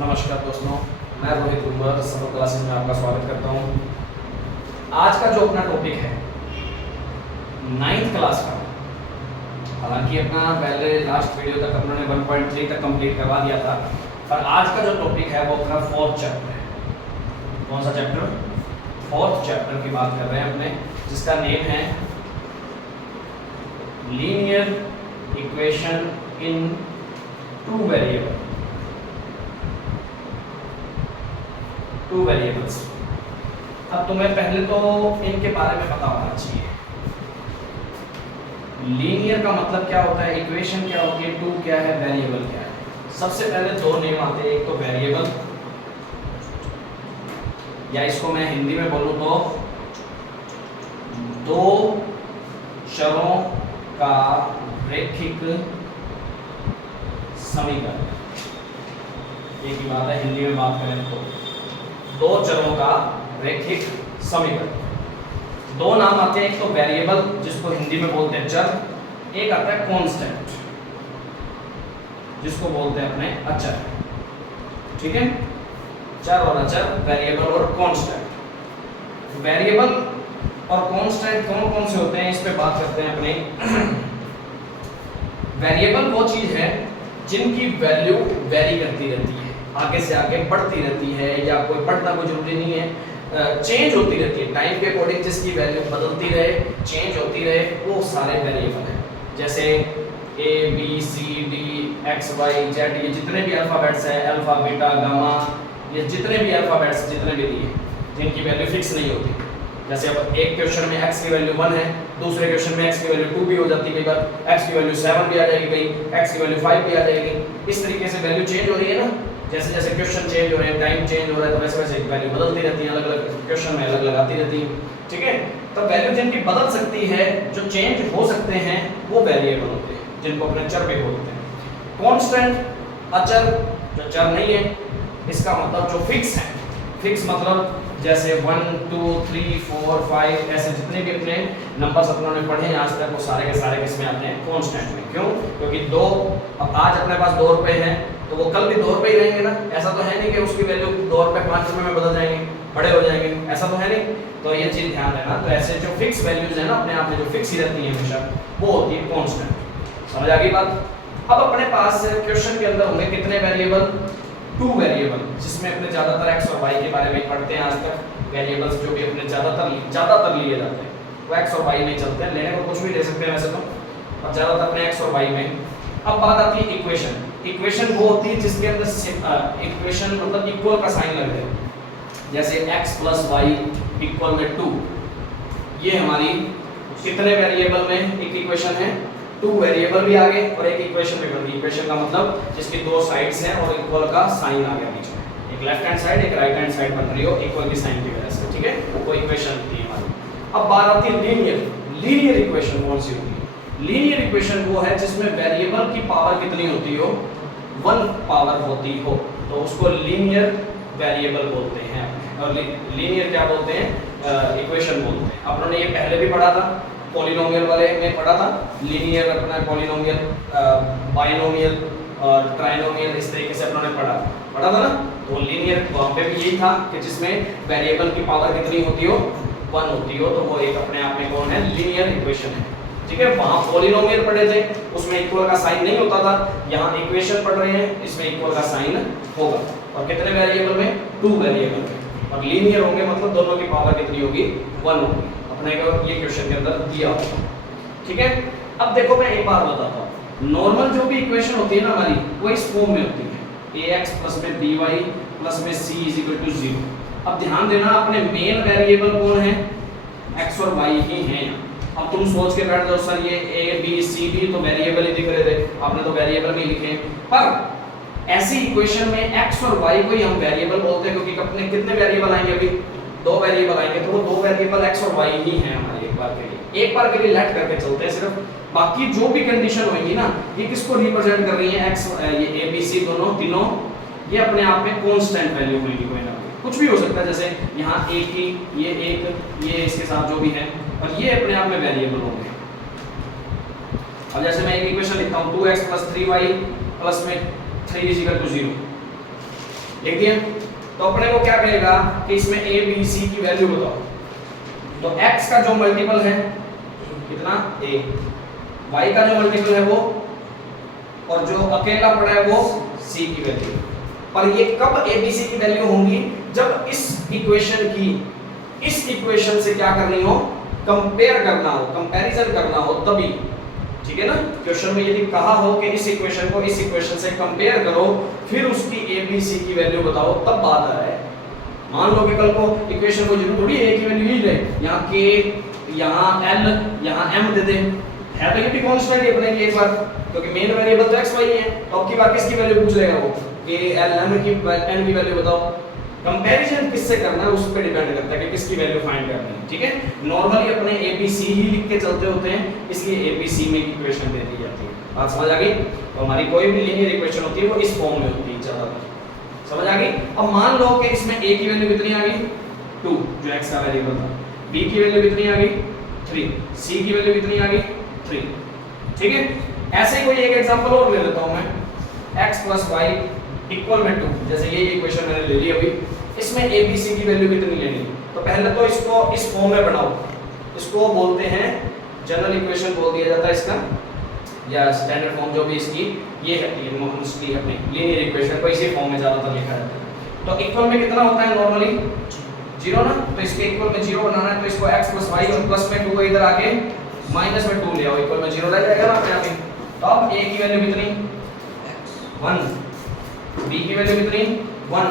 नमस्कार दोस्तों, मैं रोहित कुमार समर क्लासेस में आपका स्वागत करता हूं। आज का जो अपना टॉपिक है 9th क्लास का, हालांकि अपना पहले लास्ट वीडियो तक अपने 1.3 तक कंप्लीट करवा दिया था, पर आज का जो टॉपिक है वो अपना 4th चैप्टर है। कौन सा चैप्टर? 4th चैप्टर की बात कर रहे हैं अपने, जिसका नेम है लीनियर इक्वेशन इन टू वेरिएबल्स। अब तुम्हें पहले तो इनके बारे में पता होना चाहिए। लीनियर का मतलब क्या होता है, इक्वेशन क्या होती है, टू क्या है, वेरिएबल क्या है। सबसे पहले दो नेम आते हैं, एक तो वेरिएबल, या इसको मैं हिंदी में बोलूं तो दो चरों का रैखिक समीकरण। एक ही बात है, हिंदी में बात करें तो दो चरों का रैखिक समीकरण। दो नाम आते हैं, एक तो वेरिएबल जिसको हिंदी में बोलते हैं चर, एक आता है कांस्टेंट जिसको बोलते हैं अपने अचर। ठीक है, चर और अचर, वेरिएबल और कांस्टेंट। वेरिएबल और कांस्टेंट कौन कौन से होते हैं, इस पे बात करते हैं अपने। वेरिएबल वो चीज है जिनकी वैल्यू वेरी करती रहती है, आगे से आगे बढ़ती रहती है, या कोई बढ़ना कोई जरूरी नहीं है, चेंज होती रहती है टाइम के अकॉर्डिंग, जिसकी वैल्यू बदलती रहे, चेंज होती रहे, वो सारे वेरिएबल हैं। जैसे a b c d x y z, ये जितने भी अल्फाबेट्स हैं, अल्फा बीटा गामा, ये जितने भी अल्फाबेट्स जितने भी दिए, जिनकी वैल्यू फिक्स नहीं होती। जैसे अब एक क्वेश्चन में x की वैल्यू 1 है, दूसरे क्वेश्चन में x की वैल्यू 2 भी हो जाती है, कई बार x की वैल्यू 7 भी आ जाएगी, कहीं x की वैल्यू 5 भी आ जाएगी। इस तरीके से वैल्यू चेंज हो रही है ना, जैसे जैसे क्वेश्चन चेंज हो रहे हैं, टाइम चेंज हो रहा है, तो वैसे वैसे वैल्यू बदलती रहती है, अलग अलग क्वेश्चन में अलग अलग आती रहती है। ठीक है, तो वैल्यू जिनकी बदल सकती है, जो चेंज हो सकते हैं, वो वेरिएबल होते हैं, जिनको अपने चर भी बोलते हैं। कांस्टेंट अचर, जो चर नहीं है, इसका मतलब जो फिक्स है। फिक्स मतलब जैसे 1 2 3 4 5 ऐसे जितने भी अपने नंबर्स अपनों ने पढ़े हैं आज तक, वो सारे के सारे किसमें आते हैं, कांस्टेंट में। क्यों? क्योंकि दो, अब आज अपने पास 2 रुपए हैं, तो वो कल भी 2 रुपए ही रहेंगे ना। ऐसा तो है नहीं कि उसकी वैल्यू 2 रुपए 5 रुपए में बदल जाएंगे, बड़े हो जाएंगे, ऐसा तो है नहीं। तो ये चीज ध्यान देना। तो ऐसे जो फिक्स वैल्यूज है ना, अपने आप में जो फिक्स ही रहती है हमेशा, वो होती है कांस्टेंट। समझ आ गई बात? अब अपने पास क्वेश्चन के अंदर होंगे कितने वेरिएबल, 2 वेरिएबल, जिसमें अपने ज्यादातर x और y के बारे में पढ़ते हैं आज तक। वेरिएबल्स जो भी अपने ज्यादातर लिए जाते हैं वो x और y में चलते हैं, लेने को कुछ भी ले सकते हैं वैसे तो, और ज्यादातर अपने x और y में। अब बात आती है इक्वेशन। इक्वेशन वो होती है जिसके अंदर इक्वेशन मतलब इक्वल का साइन लग जाए। जैसे x + y = 2, ये हमारी कितने वेरिएबल में एक इक्वेशन है, 2 वेरिएबल भी आ गए और एक इक्वेशन भी बन गई। इक्वेशन का मतलब जिसकी 2 साइड्स हैं और इक्वल का साइन आ गया बीच में, एक लेफ्ट हैंड साइड एक राइट हैंड साइड बन रही हो इक्वल की साइन की वजह से। ठीक है, वो इक्वेशन थी हमारी। अब बात आती है लीनियर। लीनियर इक्वेशन कौन सी होती है? लीनियर इक्वेशन वो है जिसमें वेरिएबल की पावर कितनी होती हो, 1 पावर होती हो, तो उसको लीनियर वेरिएबल बोलते हैं। और लीनियर क्या बोलते हैं, इक्वेशन बोलते हैं। अपनों ने ये पहले भी पढ़ा था, पॉलिनोमियल वाले में पढ़ा था। लीनियर अपना पॉलिनोमियल, बाइनोमियल और ट्राइनोमियल, इस तरीके से अपनों ने पढ़ा था ना। तो लीनियर वहाँ पे भी यही था कि जिसमें वेरिएबल की पावर कितनी होती हो, 1 होती हो, तो वो एक अपने आप में कौन है, लीनियर इक्वेशन है। ठीक है, वहाँ पॉलिनोमियल पढ़े थे, उसमें इक्वल का साइन नहीं होता था। यहाँ इक्वेशन पढ़ रहे हैं, इसमें इक्वल का साइन होगा। और कितने वेरिएबल में, 2 वेरिएबल में। और लीनियर होंगे मतलब दोनों की पावर कितनी होगी, 1 होगी। अपने को ये क्वेश्चन के अंदर दिया होगा। ठीक है, अब देखो मैं एक बात बताता हूँ। नॉर्मल जो भी इक्वेशन होती है ना हमारी, वो इस फॉर्म में होती है, ax + में by + में c = 0। अब ध्यान देना, अपने मेन वेरिएबल कौन है, x और y ही हैं। अब तुम सोच के बैठ जाओ, सर ये a b c d तो वेरिएबल ही दिख रहे थे, आपने तो वेरिएबल भी लिखे। पर ऐसी इक्वेशन में x और y को ही हम वेरिएबल बोलते हैं, क्योंकि अपने कितने वेरिएबल आएंगे, अभी 2 वेरिएबल आएंगे, तो वो 2 वेरिएबल x और y ही हैं हमारे। एक बार के लिए लेट करके चलते हैं सिर्फ, बाकी जो भी कंडीशन होगी ना, ये किसको रिप्रेजेंट कर रही है, x, ये a b c दोनों तीनों, ये अपने आप में कांस्टेंट वैल्यू होगी, कोई ना कोई कुछ भी हो सकता है। जैसे यहाँ एक ही, ये इसके साथ जो भी है, और ये अपने आप में वेरिएबल होंगे। अब जैसे मैं एक इक्वेशन लिखता हूँ 2x + 3y + में 3 = 0, लिख दिया। तो अपने को क्या कहेगा कि इसमें a b c की वैल्यू बताओ। तो x का जो मल्टीपल है कितना a, y का जो मल्टीपल है वो, और जो अकेला पड़ा है वो c की वैल्यू। पर ये कब a b c की वैल्यू होंगी, जब इस इक्वेशन से क्या करनी हो, कंपेयर करना हो, कंपैरिजन करना हो तभी, ठीक है ना। क्वेश्चन में यदि कहा हो कि इस इक्वेशन को इस इक्वेशन से कंपेयर करो फिर उसकी a b c की वैल्यू बताओ, तब बात है। मान लो कि कल को इक्वेशन को जरूर थोड़ी a की वैल्यू ही ले, यहाँ k यहाँ l यहाँ m दे दे, है तो ये भी कांस्टेंट ही अपने लिए एक बार, क्योंकि मेन वेरिएबल तो x y है। तो अब की बार किसकी वैल्यू पूछ लेगा वो, k l m की n की वैल्यू बताओ। कंपैरिजन किससे करना है उस पर डिपेंड करता है कि किसकी वैल्यू फाइंड करनी है, ठीक है। नॉर्मली अपने a b c ही लिख के चलते होते हैं, इसलिए a b c में इक्वेशन दे दी जाती है। बात समझ आ गई। तो हमारी कोई भी लीनियर इक्वेशन होती है वो इस फॉर्म में होती है ज्यादातर, समझ आ गई। अब मान लो कि इसमें a की वैल्यू कितनी आ गई 2 जो x का वेरिएबल था, b की वैल्यू कितनी आ गई 3, c की वैल्यू कितनी आ गई 3, ठीक है। ऐसे ही कोई एक एग्जांपल और ले लेता हूं मैं, x + y = 2, जैसे ये इक्वेशन मैंने ले ली अभी, इसमें a b c की वैल्यू कितनी लेनी। तो पहले तो इसको इस फॉर्म में बनाओ, इसको बोलते हैं जनरल इक्वेशन बोल दिया जाता है इसका, या स्टैंडर्ड फॉर्म जो भी इसकी ये है, मोस्टली अपनी लीनियर इक्वेशन को इसी फॉर्म में ज्यादातर लिखा जाता है। तो इक्वल में कितना होता है नॉर्मली 0 ना, तो इसके इक्वल में 0 बनाना है तो इसको x + y और प्लस में 2 को इधर आके माइनस में 2 ले आओ, इक्वल में 0 रह जाएगा ना अपने आप ही। तो अब a की वैल्यू कितनी 1, b की वैल्यू कितनी 1,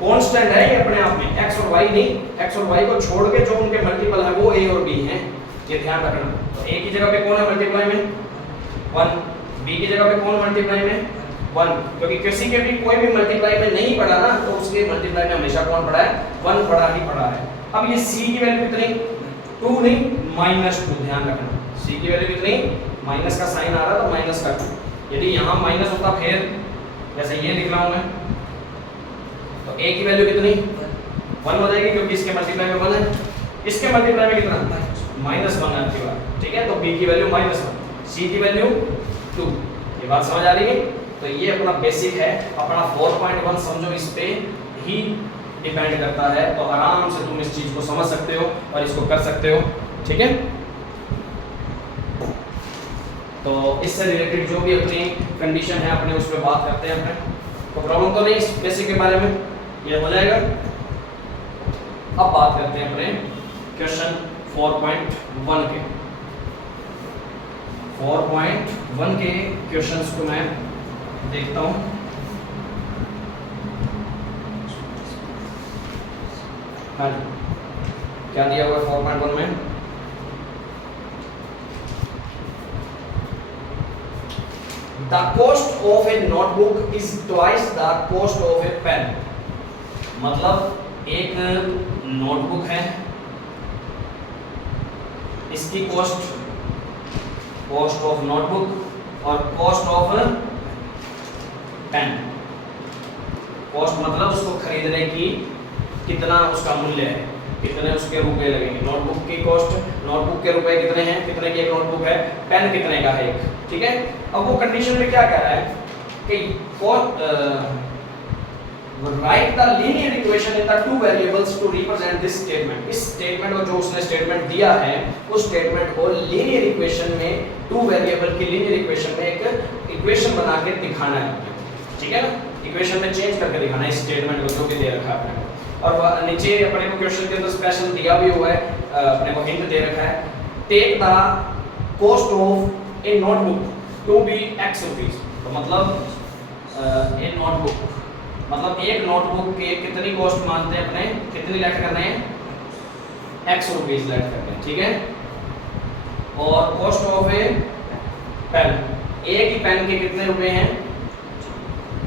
कांस्टेंट है ये अपने आप में, x और y नहीं, x और y को छोड़ के जो उनके मल्टीपल है वो a और b हैं, ये ध्यान रखना। तो a की जगह पे कौन है मल्टीप्लाई में 1, b की जगह पे कौन मल्टीप्लाई में 1, क्योंकि किसी के भी कोई भी मल्टीप्लाई में नहीं पड़ा ना तो उसके मल्टीप्लाई में हमेशा कौन पड़ा है 1 पड़ा ही पड़ा है। अब ये c की वैल्यू कितनी 2 नहीं -2, ध्यान रखना c की वैल्यू कितनी, माइनस का साइन आ रहा है तो माइनस का 2, यदि यहाँ माइनस होता फिर जैसे ये लिख रहा हूं मैं, तो a की वैल्यू कितनी 1 हो जाएगी क्योंकि इसके मल्टीप्लाई में 1 है, इसके मल्टीप्लाई में कितना -1 है आपकी बात, ठीक है। तो b की वैल्यू -1, c की वैल्यू 2, ये बात समझ आ रही है। तो ये अपना बेसिक है, अपना 4.1 समझो इस पे ही डिपेंड करता है, तो आराम से तुम इस चीज को समझ सकते हो और इसको कर सकते हो, ठीक है। तो इससे रिलेटेड जो भी अपनी कंडीशन है अपने उस पर बात करते हैं अपने, तो प्रॉब्लम तो नहीं इस बेसिक के बारे में, ये हो जाएगा। अब बात करते हैं अपने क्वेश्चन 4.1 के। 4.1 के क्वेश्चंस को मैं देखता हूं। हाँ जी, क्या दिया हुआ है 4.1 में, the cost of a notebook is twice the cost of a pen. मतलब एक नोटबुक है, इसकी कॉस्ट ऑफ नोटबुक और कॉस्ट ऑफ पेन। कॉस्ट मतलब उसको खरीदने की कितना उसका मूल्य है, कितने उसके रुपए लगेंगे। नोटबुक की कॉस्ट, नोटबुक के रुपए कितने हैं, कितने की एक नोटबुक है, पेन कितने का है एक, ठीक है। अब वो कंडीशन में क्या कह रहा है कि write the linear equation in the two variables to represent this statement. इस स्टेटमेंट को जो उसने स्टेटमेंट दिया है उस स्टेटमेंट को लीनियर इक्वेशन में, टू वेरिएबल की लीनियर इक्वेशन में एक इक्वेशन बना के दिखाना है, ठीक है ना। इक्वेशन में चेंज करके दिखाना है इस स्टेटमेंट को जो भी दे रखा है अपने को। और नीचे अपने को क्वेश्चन के अंदर स्पेशल दिया भी हुआ है, अपने को हिंट दे रखा है, take the cost of a notebook to be x rupees. तो मतलब ए नोटबुक मतलब एक नोटबुक के कितनी कॉस्ट मानते हैं अपने, कितनी लेट करने हैं x रुपीस लेट करते हैं, ठीक है। और कॉस्ट ऑफ ए पेन, एक ही पेन के कितने रुपए हैं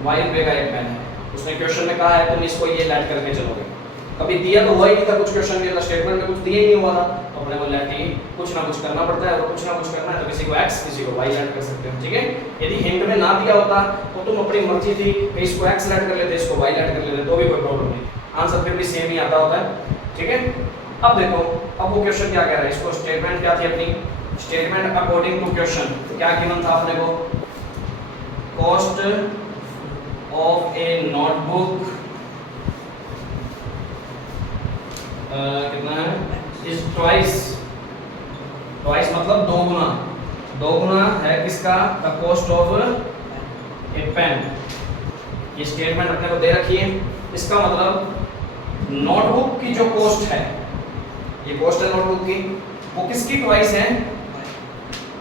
y रुपए का एक पेन है। उसने क्वेश्चन में कहा है तुम इसको ये लेट करके चलोगे, कभी दिया तो हुआ ही नहीं था, कुछ क्वेश्चन के अंदर स्टेटमेंट में कुछ दिया ही नहीं हुआ था, तो अपने को लेट ही कुछ ना कुछ करना पड़ता है, और कुछ ना कुछ करना है तो किसी को x किसी को y लेट कर सकते हो, ठीक है। यदि हिंट में ना दिया होता तो तुम अपनी मर्जी थी कि इसको x लेट कर लेते, इसको y लेट कर लेते, तो भी कोई प्रॉब्लम नहीं, आंसर फिर भी सेम ही आता होता है, ठीक है। अब देखो, अब वो क्वेश्चन क्या कह रहा है, इसको स्टेटमेंट क्या थी अपनी, स्टेटमेंट अकॉर्डिंग टू क्वेश्चन क्या गिवन था अपने को, कॉस्ट ऑफ ए नोटबुक कितना है, इज ट्वाइस, ट्वाइस मतलब दो गुना, दो गुना है किसका, the cost of a pen. ये स्टेटमेंट अपने को दे रखी है, इसका मतलब नोटबुक की जो कॉस्ट है, ये कॉस्ट है नोटबुक की, वो किसकी ट्वाइस है,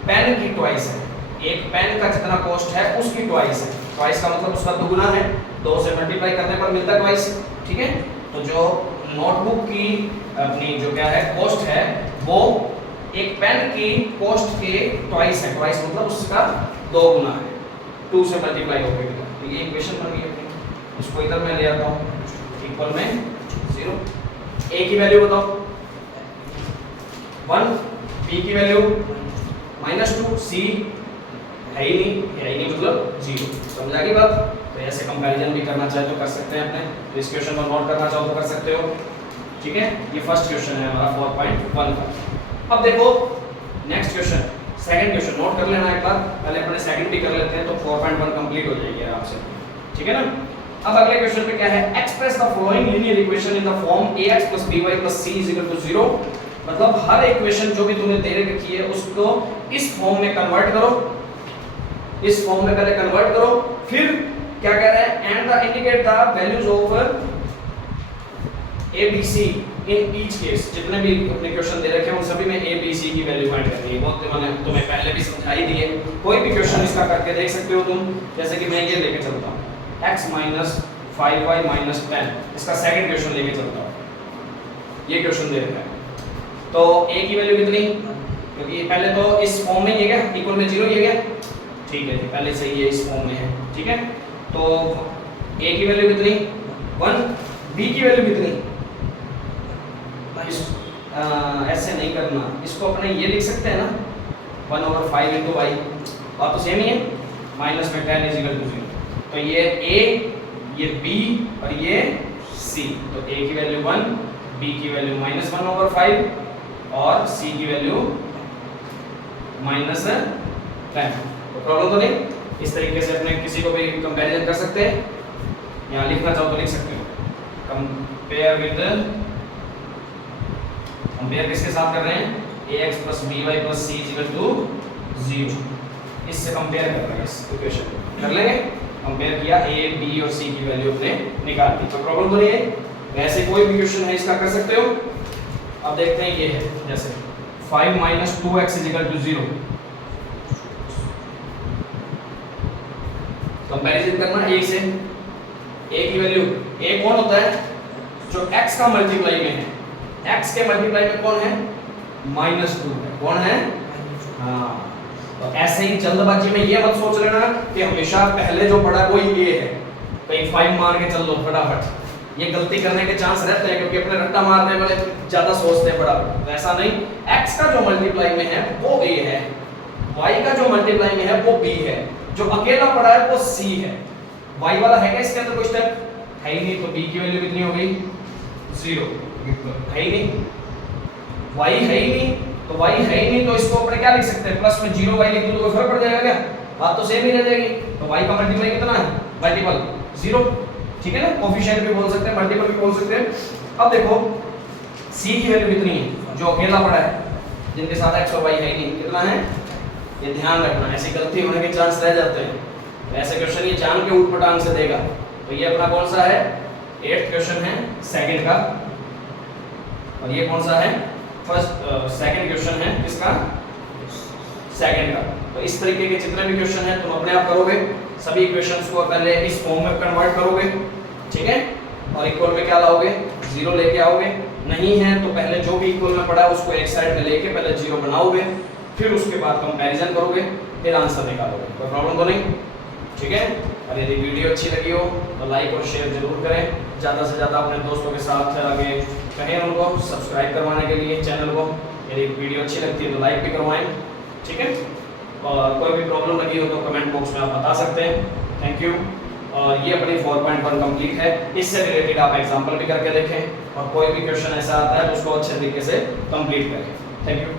पेन की ट्वाइस है। एक पेन का जितना कॉस्ट है उसकी ट्वाइस है। ट्वाइस का मतलब उसका दुगुना है, 2 से मल्टीप्लाई करने पर मिलता है ट्वाइस, ठीक है। तो जो नोटबुक की अपनी जो क्या है कॉस्ट है, वो एक पेन की कॉस्ट के ट्वाइस है। ट्वाइस मतलब उसका 2 गुना है, 2 से मल्टीप्लाई हो गया। तो ये इक्वेशन बन गई अपनी, इसको इधर मैं ले आता हूँ, इक्वल में 0। ए की वैल्यू बताओ 1, बी की वैल्यू -2, सी है ही नहीं मतलब 0। समझ आ गई बात। तो ऐसे कंपैरिजन भी करना चाहे तो कर सकते हैं अपने, तो इस क्वेश्चन को नोट करना चाहो तो कर सकते हो, ठीक है। ये फर्स्ट क्वेश्चन है हमारा 4.1 का। अब देखो next question, second question note कर लेना एक बार, पहले अपने सेकंड भी कर लेते हैं तो 4.1 कंप्लीट हो जाएगी आराम से, ठीक है ना। अब अगले क्वेश्चन पे क्या है, express the following linear equation in the form ax + by + c = 0। मतलब हर इक्वेशन जो भी तुमने दे रखी है उसको इस फॉर्म में कन्वर्ट करो, इस फॉर्म में पहले कन्वर्ट करो, फिर क्या कह रहा है, and the indicate the values of a b c in each case. जितने भी अपने क्वेश्चन दे रखे हैं उन सभी में a b c की वैल्यू फाइंड करनी है। बहुत मैंने तुम्हें पहले भी समझाई दी है, कोई भी क्वेश्चन इसका करके देख सकते हो तुम। जैसे कि मैं ये लेके चलता हूं x - 5y - 10, इसका सेकंड क्वेश्चन लेके चलता हूं। ये क्वेश्चन दे रखा है तो a की वैल्यू कितनी, क्योंकि पहले तो इस फॉर्म में ये क्या इक्वल में 0 ये क्या, ठीक है जी, पहले से ये इस फॉर्म में है, ठीक है। तो a की वैल्यू कितनी 1, b की वैल्यू कितनी, ऐसे नहीं करना, इसको अपने ये लिख सकते हैं ना 1/5 × y, बात तो सेम ही है, माइनस में 10 = 0। तो ये a, ये b और ये c। तो a की वैल्यू 1, b की वैल्यू -1/5 और c की वैल्यू -10। तो प्रॉब्लम तो नहीं। इस तरीके से अपने किसी को भी कंपैरिजन कर सकते हैं, यहाँ लिखना चाहो तो लिख सकते हो। कंपेयर किसके साथ कर रहे हैं, ax + by + c = 0। इससे कंपेयर कर रहे हैं, इस इक्वेशन कर लेंगे। कंपेयर किया, a, b और c की वैल्यू अपने निकाल दी, तो प्रॉब्लम तो नहीं है। वैसे कोई भी क्वेश्चन है इसका कर सकते हो। अब देखते हैं ये है, जैसे 5 - 2x = 0। कंपैरिजन करना a से, a की वैल्यू, a कौन होता है जो x का मल्टीप्लाई में है, x के मल्टीप्लाई में कौन है -2 है, कौन है, हाँ। तो ऐसे ही जल्दबाजी में ये मत सोच लेना कि हमेशा पहले जो पढ़ा वही a है, कहीं 5 मान के चल लो फटाफट। ये गलती करने के चांस रहते हैं क्योंकि अपने रट्टा मारने वाले ज्यादा सोचते हैं बड़ा, ऐसा नहीं। x का जो मल्टीप्लाई में है वो a है, y का जो मल्टीप्लाई में है वो b है, जो अकेला पड़ा है वो c है। y वाला है क्या इसके अंदर कोई स्टेप, है ही नहीं, तो b की वैल्यू कितनी हो गई 0, है ही नहीं, y है ही नहीं, तो y है ही नहीं तो इसको अपने क्या लिख सकते हैं, प्लस में 0y लिख दो तो कोई फर्क पड़ जाएगा क्या, बात तो सेम ही रह जाएगी। तो y का मल्टीप्लाई कितना है, मल्टीपल 0, ठीक है ना। कोफिशिएंट भी बोल सकते हैं, मल्टीपल भी बोल सकते हैं। अब देखो c की वैल्यू कितनी है, जो अकेला पड़ा है, जिनके साथ x और y है ही नहीं, कितना है, ये ध्यान रखना, ऐसी गलती होने के चांस रह जाते हैं। ऐसे क्वेश्चन ये जान के उठपटांग से देगा। तो ये अपना कौन सा है, 8th क्वेश्चन है सेकंड का, और ये कौन सा है, सेकंड क्वेश्चन है किसका, सेकंड का। तो इस तरीके के जितने भी क्वेश्चन हैं तुम अपने आप करोगे, सभी इक्वेशंस को पहले इस फॉर्म में कन्वर्ट करोगे, ठीक है, और इक्वल में क्या लाओगे, 0 लेके आओगे। नहीं है तो पहले जो भी इक्वल में पड़ा है उसको एक साइड में लेके पहले 0 बनाओगे, फिर उसके बाद कंपैरिजन करोगे, फिर आंसर निकालोगे। कोई प्रॉब्लम तो नहीं, ठीक है। और यदि वीडियो अच्छी लगी हो तो लाइक और शेयर जरूर करें, ज़्यादा से ज़्यादा अपने दोस्तों के साथ आगे कहें, उनको सब्सक्राइब करवाने के लिए चैनल को। यदि वीडियो अच्छी लगती है तो लाइक भी करवाएं, ठीक है। और कोई भी प्रॉब्लम लगी हो तो कमेंट बॉक्स में आप बता सकते हैं। Thank you. और ये अपनी 4.1 कंप्लीट है, इससे रिलेटेड आप एग्जाम्पल भी करके देखें, और कोई भी क्वेश्चन ऐसा आता है तो उसको अच्छे तरीके से कंप्लीट करें। Thank you.